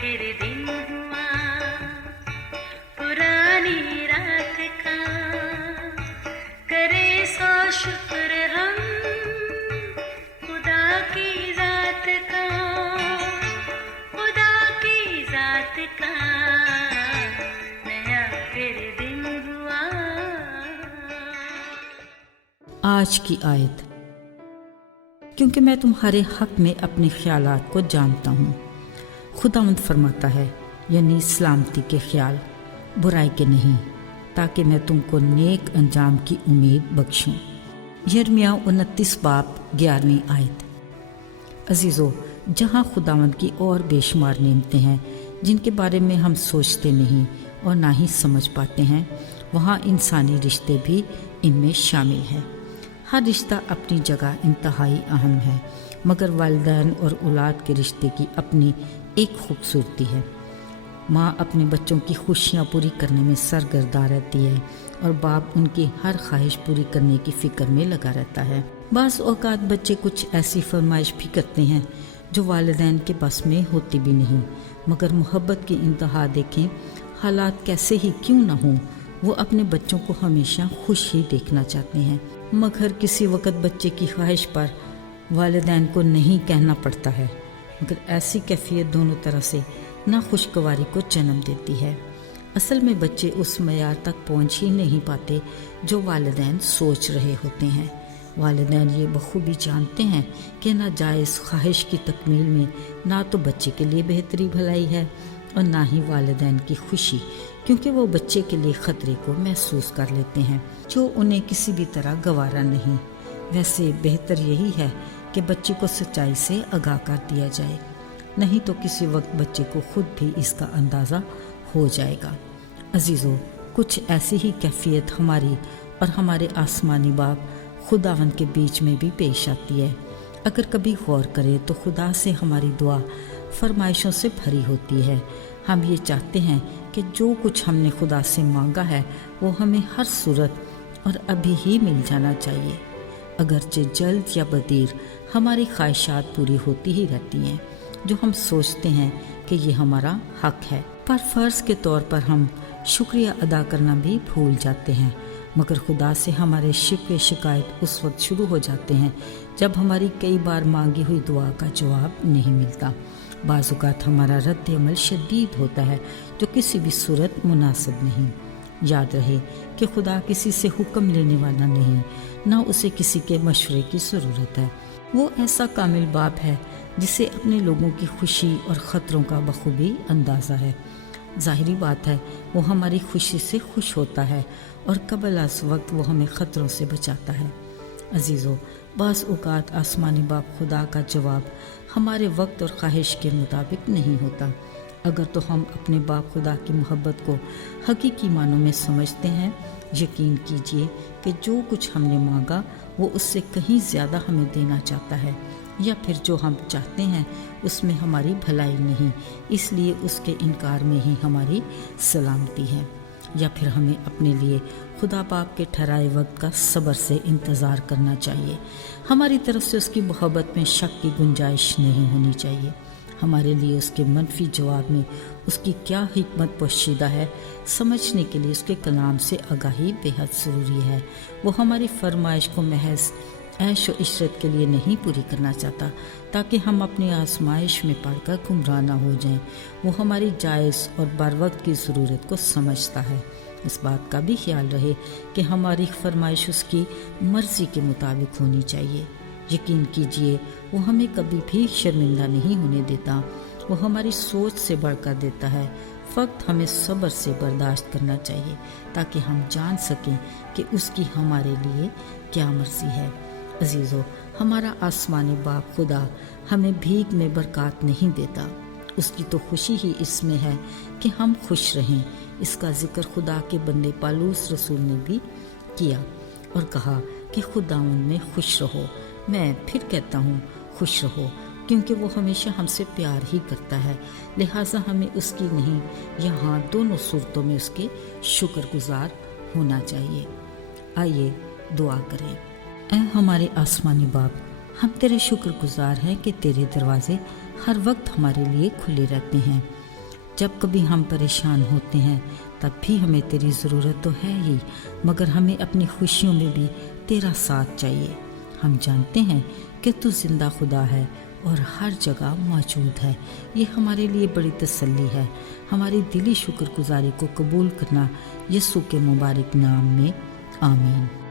फिर दिन हुआ पुरानी रात का, करे सौ शुक्र हम खुदा की जात का, खुदा की जात का, नया फिर दिन हुआ। आज की आयत। क्योंकि मैं तुम्हारे हक में अपने ख्यालात को जानता हूँ, खुदावंद फरमाता है, यानी सलामती के ख्याल, बुराई के नहीं, ताकि मैं तुमको नेक अंजाम की उम्मीद बख्शूं। यिर्मयाह 29 बाब 11वीं आयत। अजीज़ों, जहाँ खुदावंद की और बेशुमार नेमतें हैं जिनके बारे में हम सोचते नहीं और ना ही समझ पाते हैं, वहाँ इंसानी रिश्ते भी इनमें शामिल हैं। हर रिश्ता अपनी जगह इंतहाई अहम है, मगर वालिदैन और औलाद के रिश्ते की अपनी एक खूबसूरती है। माँ अपने बच्चों की खुशियाँ पूरी करने में सरगर्दा रहती है और बाप उनकी हर ख्वाहिश पूरी करने की फ़िक्र में लगा रहता है। बाज़ औक़ात बच्चे कुछ ऐसी फरमाइश भी करते हैं जो वालिदैन के बस में होती भी नहीं, मगर मोहब्बत की इंतहा देखें, हालात कैसे ही क्यों ना हों, वो अपने बच्चों को हमेशा खुश ही देखना चाहते हैं। मगर किसी वक्त बच्चे की ख्वाहिश पर वालिदैन को नहीं कहना पड़ता है, मगर ऐसी कैफियत दोनों तरह से नाखुशगवारी को जन्म देती है। असल में बच्चे उस मयार तक पहुंच ही नहीं पाते जो वालिदैन सोच रहे होते हैं। वालिदैन ये बखूबी जानते हैं कि नाजायज़ ख्वाहिश की तकमील में ना तो बच्चे के लिए बेहतरी भलाई है और ना ही वालिदैन की खुशी, क्योंकि वो बच्चे के लिए ख़तरे को महसूस कर लेते हैं जो उन्हें किसी भी तरह गवारा नहीं। वैसे बेहतर यही है कि बच्चे को सच्चाई से आगाह कर दिया जाए, नहीं तो किसी वक्त बच्चे को खुद भी इसका अंदाज़ा हो जाएगा। अजीज़ों, कुछ ऐसी ही कैफियत हमारी और हमारे आसमानी बाप खुदावंद के बीच में भी पेश आती है। अगर कभी गौर करें तो खुदा से हमारी दुआ फरमाइशों से भरी होती है। हम ये चाहते हैं कि जो कुछ हमने खुदा से मांगा है वो हमें हर सूरत और अभी ही मिल जाना चाहिए। अगरचे जल्द या बदीर हमारी ख्वाहिशात पूरी होती ही रहती हैं, जो हम सोचते हैं कि ये हमारा हक है, पर फ़र्ज़ के तौर पर हम शुक्रिया अदा करना भी भूल जाते हैं। मगर खुदा से हमारे शिकवे शिकायत उस वक्त शुरू हो जाते हैं जब हमारी कई बार मांगी हुई दुआ का जवाब नहीं मिलता। बाज़ औक़ात हमारा रद्द अमल शदीद होता है जो किसी भी सूरत मुनासिब नहीं। याद रहे कि खुदा किसी से हुक्म लेने वाला नहीं, ना उसे किसी के मशवरे की ज़रूरत है। वो ऐसा कामिल बाप है जिसे अपने लोगों की खुशी और ख़तरों का बखूबी अंदाज़ा है। ज़ाहिरी बात है वो हमारी खुशी से खुश होता है और कबल अज़ वक्त वो हमें ख़तरों से बचाता है। अजीज़ों, बाज़ औक़ात आसमानी बाप खुदा का जवाब हमारे वक्त और ख्वाहिश के मुताबिक नहीं होता। अगर तो हम अपने बाप खुदा की मोहब्बत को हकीकी मानों में समझते हैं, यकीन कीजिए कि जो कुछ हमने मांगा वो उससे कहीं ज़्यादा हमें देना चाहता है, या फिर जो हम चाहते हैं उसमें हमारी भलाई नहीं, इसलिए उसके इनकार में ही हमारी सलामती है। या फिर हमें अपने लिए खुदा बाप के ठहराए वक्त का सब्र से इंतज़ार करना चाहिए। हमारी तरफ से उसकी मोहब्बत में शक की गुंजाइश नहीं होनी चाहिए। हमारे लिए उसके मनफी जवाब में उसकी क्या हिकमत पोशीदा है, समझने के लिए उसके कलाम से आगाही बेहद ज़रूरी है। वो हमारी फरमाइश को महज ऐश व इशरत के लिए नहीं पूरी करना चाहता ताकि हम अपनी आजमाइश में पड़कर गुमराह ना हो जाएं। वो हमारी जायज़ और बर वक्त की ज़रूरत को समझता है। इस बात का भी ख्याल रहे कि हमारी फरमाइश उसकी मर्ज़ी के मुताबिक होनी चाहिए। यकीन कीजिए वो हमें कभी भी शर्मिंदा नहीं होने देता, वो हमारी सोच से बढ़कर देता है। फ़क्त हमें सब्र से बर्दाश्त करना चाहिए ताकि हम जान सकें कि उसकी हमारे लिए क्या मर्ज़ी है। अजीज़ों, हमारा आसमानी बाप खुदा हमें भीख में बरकत नहीं देता, उसकी तो खुशी ही इसमें है कि हम खुश रहें। इसका जिक्र खुदा के बंदे पालूस रसूल ने भी किया और कहा कि खुदावंद में खुश रहो। मैं फिर कहता हूँ खुश रहो, क्योंकि वो हमेशा हमसे प्यार ही करता है, लिहाजा हमें उसकी नहीं, यहाँ दोनों सूरतों में उसके शुक्रगुजार होना चाहिए। आइए दुआ करें। ऐ हमारे आसमानी बाप, हम तेरे शुक्रगुजार हैं कि तेरे दरवाजे हर वक्त हमारे लिए खुले रहते हैं। جب کبھی ہم پریشان ہوتے ہیں تب بھی ہمیں تیری ضرورت تو ہے ہی، مگر ہمیں اپنی خوشیوں میں بھی تیرا ساتھ چاہیے۔ ہم جانتے ہیں کہ تو زندہ خدا ہے اور ہر جگہ موجود ہے۔ یہ ہمارے لیے بڑی تسلی ہے۔ ہماری دلی شکر گزاری کو قبول کرنا، یسوع کے مبارک نام میں، آمین۔